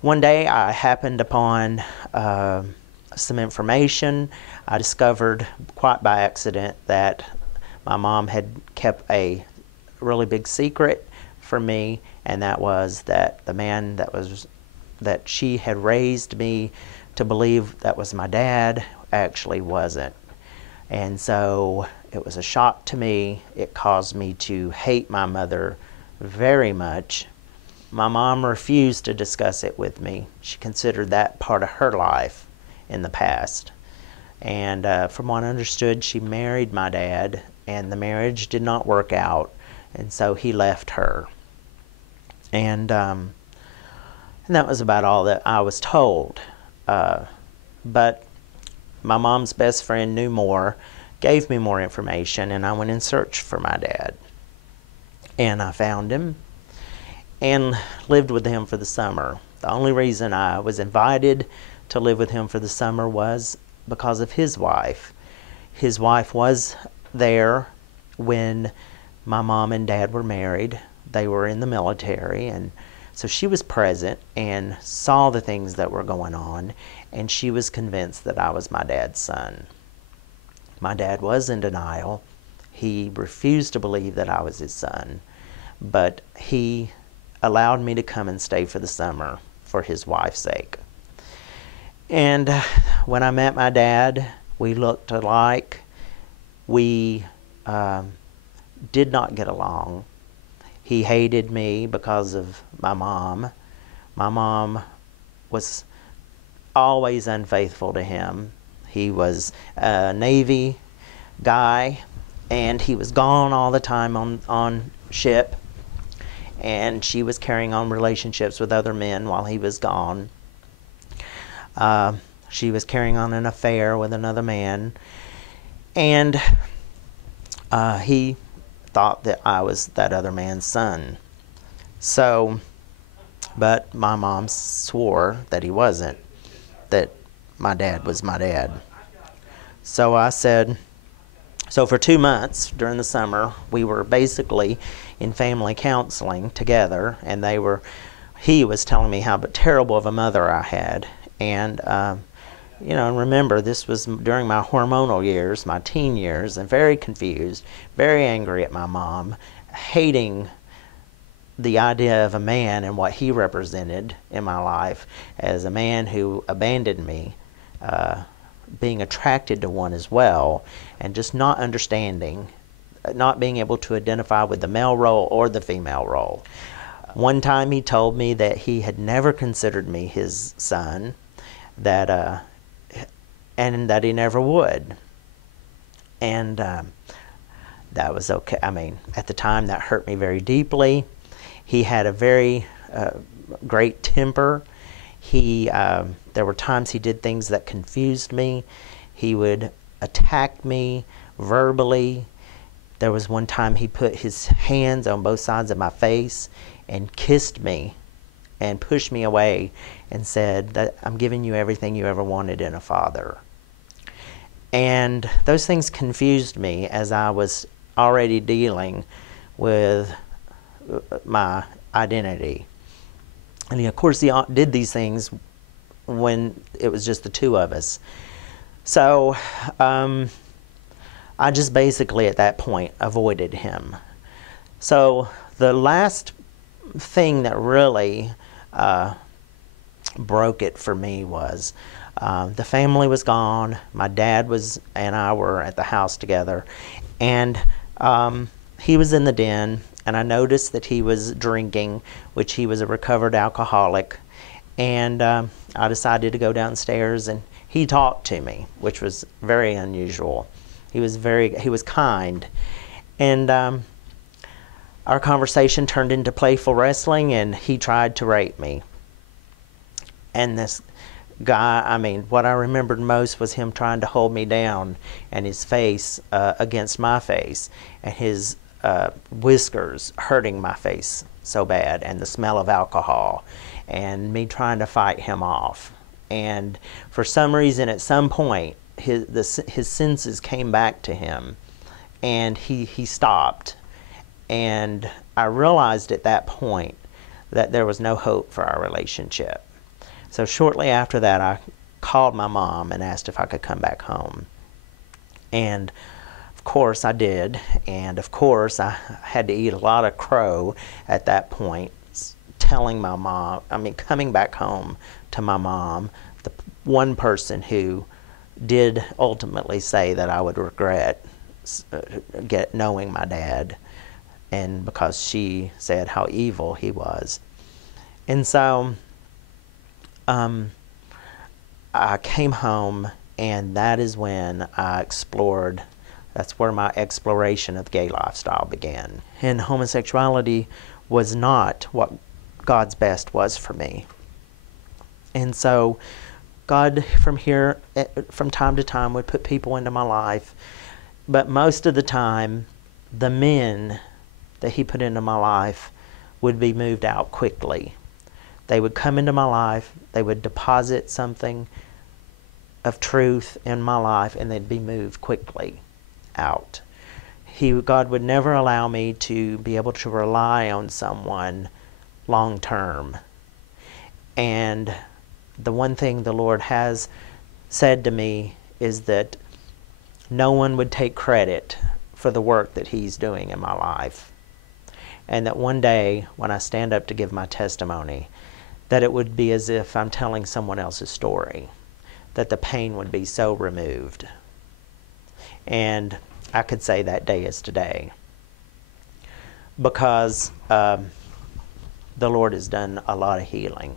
One day I happened upon some information. I discovered quite by accident that my mom had kept a really big secret from me, and that was that the man that she had raised me to believe that was my dad actually wasn't. And so it was a shock to me. It caused me to hate my mother very much. My mom refused to discuss it with me. She considered that part of her life in the past. And from what I understood, she married my dad, and the marriage did not work out, and so he left her. And that was about all that I was told. But my mom's best friend knew more, gave me more information, and I went in search for my dad. And I found him and lived with him for the summer. The only reason I was invited to live with him for the summer was because of his wife. His wife was there when my mom and dad were married. They were in the military, and so she was present and saw the things that were going on, and she was convinced that I was my dad's son. My dad was in denial. He refused to believe that I was his son, but he allowed me to come and stay for the summer for his wife's sake. And when I met my dad, we looked alike. We did not get along. He hated me because of my mom. My mom was always unfaithful to him. He was a Navy guy, and he was gone all the time on ship, and she was carrying on relationships with other men while he was gone. She was carrying on an affair with another man, and he thought that I was that other man's son. So, but my mom swore that he wasn't, that my dad was my dad. So I said, so for 2 months during the summer, we were basically in family counseling together, and he was telling me how terrible of a mother I had. And, remember, this was during my hormonal years, my teen years, and very confused, very angry at my mom, hating the idea of a man and what he represented in my life as a man who abandoned me, being attracted to one as well, and just not understanding, not being able to identify with the male role or the female role. One time he told me that he had never considered me his son, and that he never would. And that was okay. I mean, at the time, that hurt me very deeply. He had a very great temper. There were times he did things that confused me. He would attack me verbally. There was one time he put his hands on both sides of my face and kissed me and pushed me away and said that I'm giving you everything you ever wanted in a father. And those things confused me as I was already dealing with my identity. And of course he did these things when it was just the two of us. So I just basically at that point avoided him. So the last thing that really broke it for me was the family was gone. My dad and I were at the house together, and he was in the den, and I noticed that he was drinking, which he was a recovered alcoholic, and I decided to go downstairs, and he talked to me, which was very unusual. He was kind, and our conversation turned into playful wrestling, and he tried to rape me. And this guy, I mean, what I remembered most was him trying to hold me down and his face against my face, and his whiskers hurting my face so bad, and the smell of alcohol, and me trying to fight him off. And for some reason, at some point, his senses came back to him, and he stopped. And I realized at that point that there was no hope for our relationship. So shortly after that, I called my mom and asked if I could come back home. And of course I did. And of course I had to eat a lot of crow at that point, telling my mom, coming back home to my mom, the one person who did ultimately say that I would regret knowing my dad, and because she said how evil he was. And so I came home, and that is when I explored. That's where my exploration of the gay lifestyle began. And homosexuality was not what God's best was for me. And so God, from time to time, would put people into my life, but most of the time, the men that he put into my life would be moved out quickly. They would come into my life, they would deposit something of truth in my life, and they'd be moved quickly out. God would never allow me to be able to rely on someone long term. And the one thing the Lord has said to me is that no one would take credit for the work that he's doing in my life. And that one day, when I stand up to give my testimony, that it would be as if I'm telling someone else's story, that the pain would be so removed. And I could say that day is today, because the Lord has done a lot of healing.